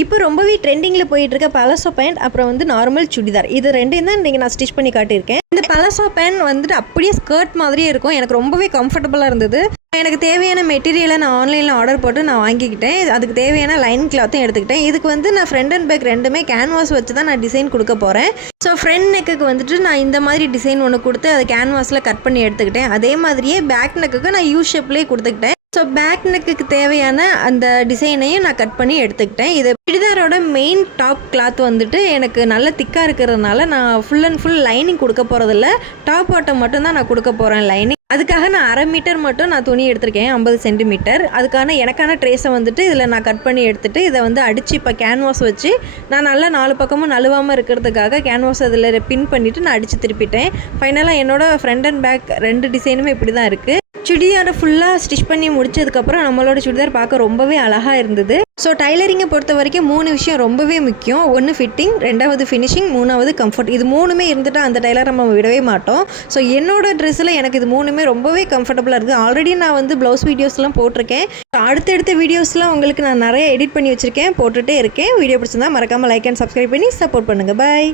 இப்போ ரொம்பவே ட்ரெண்டிங்கில் போயிட்டு இருக்க பலசோ பேண்ட் அப்புறம் வந்து நார்மல் சுடிதார் இது ரெண்டையும் தான் இன்றைக்கி நான் ஸ்டிச் பண்ணி காட்டியிருக்கேன். இந்த பலசோ பேண்ட் வந்துட்டு அப்படியே ஸ்கர்ட் மாதிரியே இருக்கும். எனக்கு ரொம்பவே கம்ஃபர்டபுளாக இருந்தது. எனக்கு தேவையான மெட்டீரியலை நான் ஆன்லைனில் ஆர்டர் போட்டு நான் வாங்கிக்கிட்டேன். அதுக்கு தேவையான லைன் கிளாத்தும் எடுத்துக்கிட்டேன். இதுக்கு வந்து நான் ஃப்ரண்ட் அண்ட் பேக் ரெண்டுமே கேன்வாஸ் வச்சு தான் நான் டிசைன் கொடுக்க போகிறேன். ஸோ ஃப்ரண்ட் நெக்குக்கு வந்துட்டு நான் இந்த மாதிரி டிசைன் ஒன்று கொடுத்து அதை கேன்வாஸில் கட் பண்ணி எடுத்துக்கிட்டேன். அதே மாதிரியே பேக் நெக்குக்கு நான் யூ ஷேப்லேயே கொடுத்துக்கிட்டேன். ஸோ பேக் நெக்குக்கு தேவையான அந்த டிசைனையும் நான் கட் பண்ணி எடுத்துக்கிட்டேன். இது சுடிதாரோட மெயின் டாப் கிளாத் வந்துட்டு எனக்கு நல்ல திக்காக இருக்கிறதுனால நான் ஃபுல் அண்ட் ஃபுல் லைனிங் கொடுக்க போகிறதில்ல. டாப் பாட்டம் மட்டும் தான் நான் கொடுக்க போகிறேன் லைனிங். அதுக்காக நான் 1/2 மீட்டர் மட்டும் நான் துணி எடுத்திருக்கேன், 50 சென்டிமீட்டர். அதுக்கான எனக்கான ட்ரேஸை வந்துட்டு இதில் நான் கட் பண்ணி எடுத்துகிட்டு இதை வந்து அடித்து இப்போ கேன்வாஸ் வச்சு நான் நல்லா 4 பக்கமும் நழுவாமல் இருக்கிறதுக்காக கேன்வாஸ் அதில் பின் பண்ணிவிட்டு நான் அடித்து திருப்பிட்டேன். ஃபைனலாக என்னோடய ஃப்ரண்ட் அண்ட் பேக் 2 டிசைனுமே இப்படி தான் இருக்குது. சுடிதாரை ஃபுல்லாக ஸ்டிச் பண்ணி முடிச்சதுக்கப்புறம் நம்மளோட சுடிதார் பார்க்க ரொம்பவே அழகாக இருந்தது. ஸோ டைலரிங்கை பொறுத்த வரைக்கும் 3 விஷயம் ரொம்பவே முக்கியம். 1 ஃபிட்டிங், 2வது ஃபினிஷிங், 3வது கம்ஃபர்ட். இது 3மே இருந்துட்டு அந்த டைலர் நம்ம விடவே மாட்டோம். ஸோ என்னோடய ட்ரெஸ்ஸில் எனக்கு இது 3மே ரொம்பவே கம்ஃபர்டபுளாக இருக்குது. ஆல்ரெடி நான் வந்து ப்ளவுஸ் வீடியோஸ்லாம் போட்டிருக்கேன். அடுத்தடுத்த வீடியோஸ்லாம் உங்களுக்கு நான் நிறைய எடிட் பண்ணி வச்சுருக்கேன், போட்டுகிட்டே இருக்கேன். வீடியோ பிடிச்சிருந்தா மறக்காமல் லைக் அண்ட் சப்ஸ்கிரைப் பண்ணி சப்போர்ட் பண்ணுங்கள். பாய்.